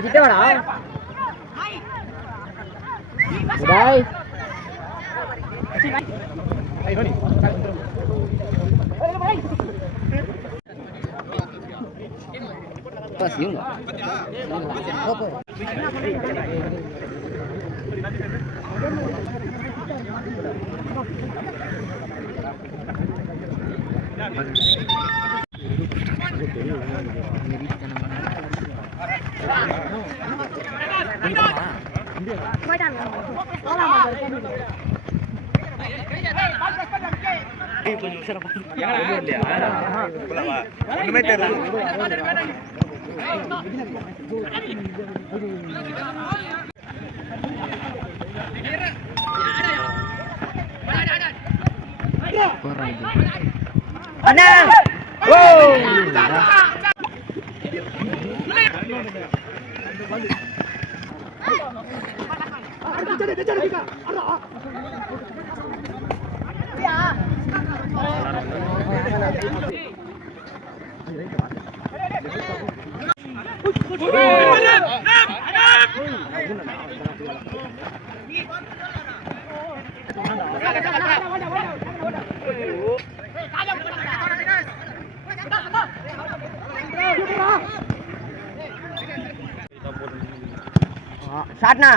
kita mana? Udah. Ayo nih. Pas yun. Ana. Wow. Shot na.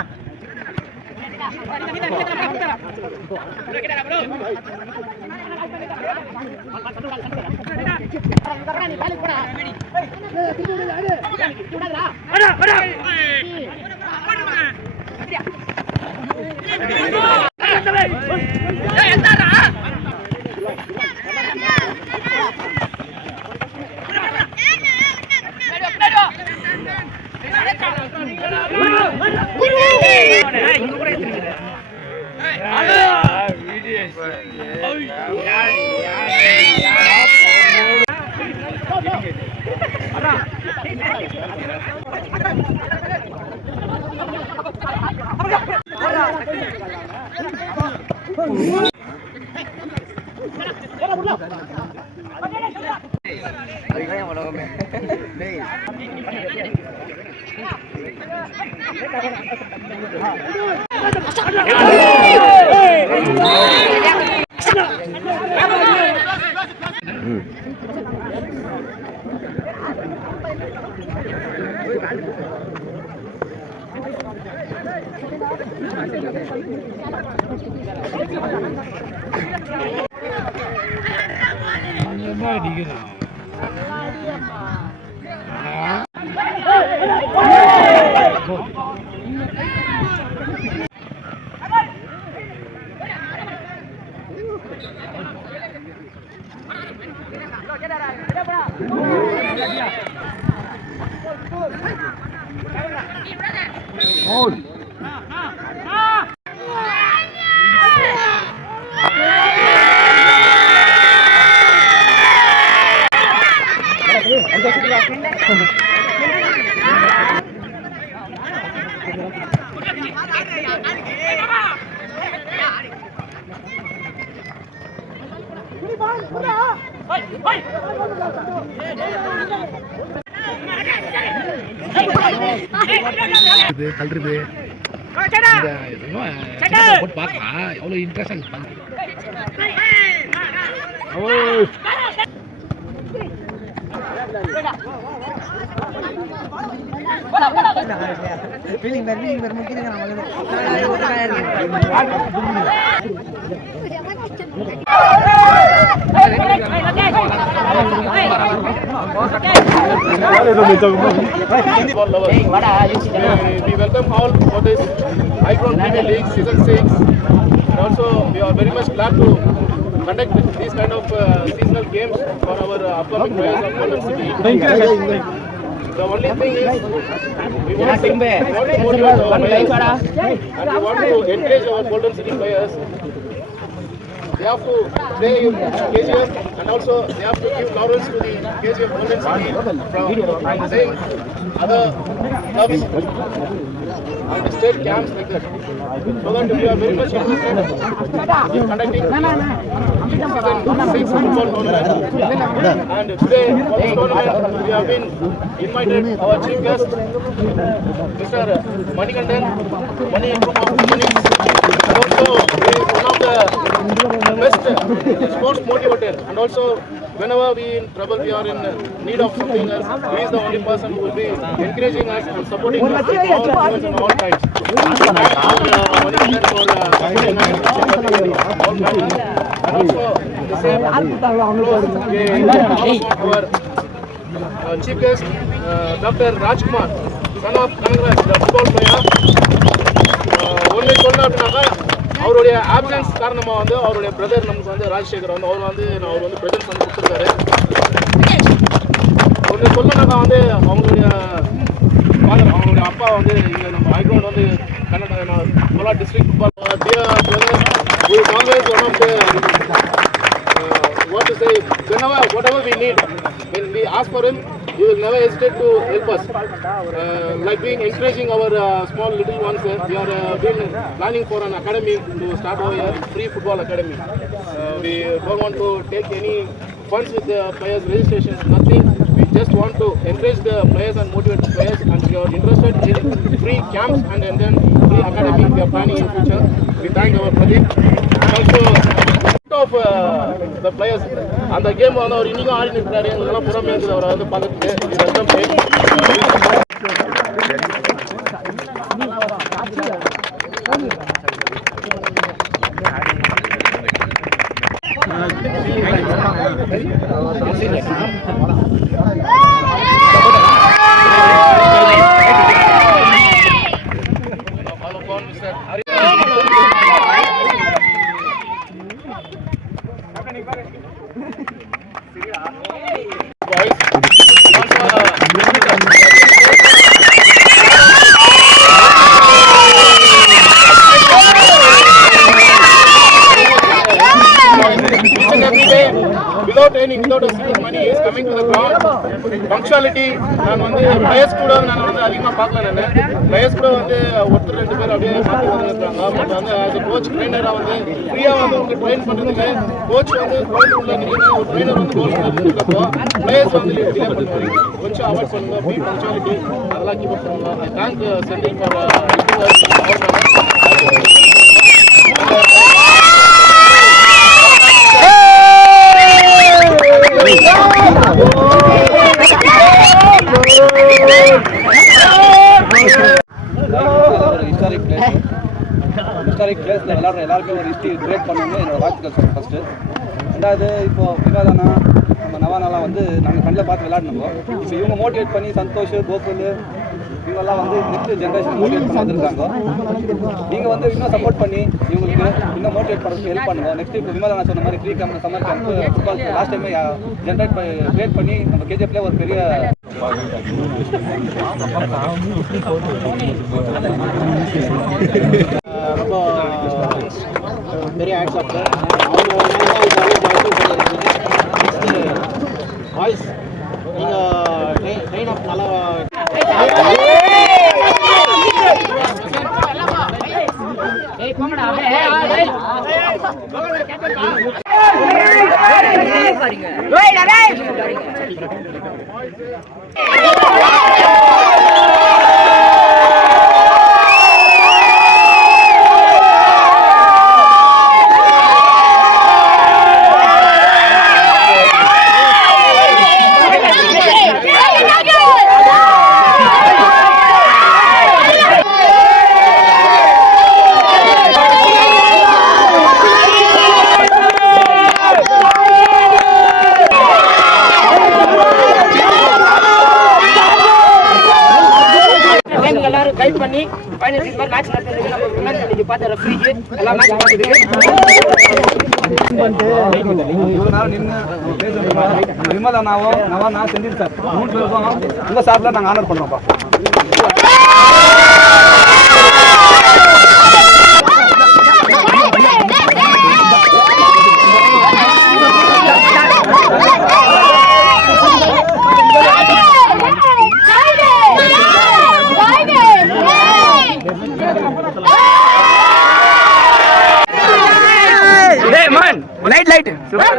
தள்ளுறது போட்டு பார்க்கலாம் எவ்வளோ இன்ட்ரெஸ்டாக இருப்பாங்க. We welcome all for this Icon Premier League Season 6, and also we are very much glad to conduct these kind of seasonal games for our upcoming players of Golden City. Thank you. The only thing is we want to motivate our players and we want to encourage our Golden City players they have to stay in KGF, and also they have to give laurels to the KGF Golden City from saying other clubs and state camps like that. So that we are very much interested in conducting season 6 football tournament. And today for this tournament we have been invited our chief guest, Mr. Manikandan, Mani from Phoenix. Also he is one of the best sports motivator, and also whenever we in trouble, we are in need of something else, he is the only person who will be encouraging us and supporting us in all moments and all times. And also the same our chief guest, Dr. Rajkumar, son of Congress, the football player. ஒன்றை சொன்ன அப்படின்னாக்கா அவருடைய options காரணமாக வந்து அவருடைய brother நமக்கு வந்து ராஜசேகர் வந்து அவர் வந்து ப்ரெசென்ட் பண்ணி கொடுத்துருக்காரு. ஒன்று சொல்லனாக்கா வந்து அவங்களுடைய ஃபாதர், அவங்களுடைய அப்பா வந்து இங்கே நம்ம ஹைக்ரவுண்ட் வந்து Karnataka Kolar district football dear brother who is always one of the what to say, whatever we need, when we ask for him, he will never hesitate to help us. Like being encouraging our small little ones, we are been planning for an academy to start our free football academy. We don't want to take any funds with the players' registration, nothing. We just want to encourage the players and motivate the players, and we are interested in free camps and then free academy we are planning in future. We thank our Pradeep. Also of the players அந்த game வந்து அவர் இன்னைக்கும் ஆடி நிற்கிறாரு. எங்களுக்கெல்லாம் புறமே இருக்குது அவரை வந்து பார்க்கறதுக்கு. without a single money is coming to the ground. Punctuality, நான் வந்து பிளேயர்ஸ் கூட நான் வந்து அதிகமாக பார்க்கல. நான் பிளேயர்ஸ் கூட வந்து ஒருத்தர் ரெண்டு பேர் அப்படியே மாற்றி வந்துருக்காங்க. பட் வந்து ஆஸ் கோச் ட்ரெயினராக வந்து ஃப்ரீயாக வந்து உங்களுக்கு ட்ரெயின் பண்ணுறதுக்கு கோச் வந்து கோல்டு உள்ள நிற்கிறது, ஒரு ட்ரெயினர் வந்து கோல்டு இருக்கிறப்போ பிளேயர்ஸ் வந்து டிலே பண்ணுவாங்க. கொஞ்சம் அவாய்ட் பண்ணுங்க. பி பங்க்சுவாலிட்டி அதெல்லாம் கீப் அப் பண்ணுங்க. I thank central for historic பிளேஸில் விளாட்ற எல்லாருக்கும் ஒரு ஹிஸ்ட்ரி கிரியேட் பண்ணணும்னு என்னோட வாழ்த்துக்கள் சொல்கிறேன். ஃபஸ்ட்டு ரெண்டாவது, இப்போது விவாதானா நம்ம நவானாலாம் வந்து நாங்கள் கண்ணில் பார்த்து விளாட்ணுமோ, இப்போ இவங்க மோட்டிவேட் பண்ணி சந்தோஷ், கோகுல் இவங்கெல்லாம் வந்து நெக்ஸ்ட் ஜென்ரேஷன் மோட்டிவேட் பண்ணி வந்திருக்காங்க. நீங்கள் வந்து இன்னும் சப்போர்ட் பண்ணி இவங்களுக்கு இன்னும் மோட்டிவேட் பண்ணுறதுக்கு ஹெல்ப் பண்ணுங்க. நெக்ஸ்ட் இப்போ விவாதானா சொன்ன மாதிரி free camp, summer camp, football last டைமே கிரியேட் பண்ணி நம்ம கேஜிஎஃப்லேயே ஒரு பெரிய ரொம்ப பெரிய ஆட்ஸ் ஆஃப் வாய்ஸ் நீங்கள் ட்ரெயின் ஆஃப் நல்லா கைட் பண்ணி ஃபைனல் இந்த மாதிரி மேட்ச் நடத்துறதுக்கு நம்ம முன்னாடி நீங்க பார்த்த ரெஃப்ரிக்கு எல்லா மேட்ச் நடத்துறதுக்கு இவ்வளோ நேரம் நின்று விமலானாவும் நவானா செந்தில் சார் 3 பேருக்கும் உங்கள் சார்பில் நாங்கள் ஆனர் பண்ணுறோம்ப்பா. சூப்பர்.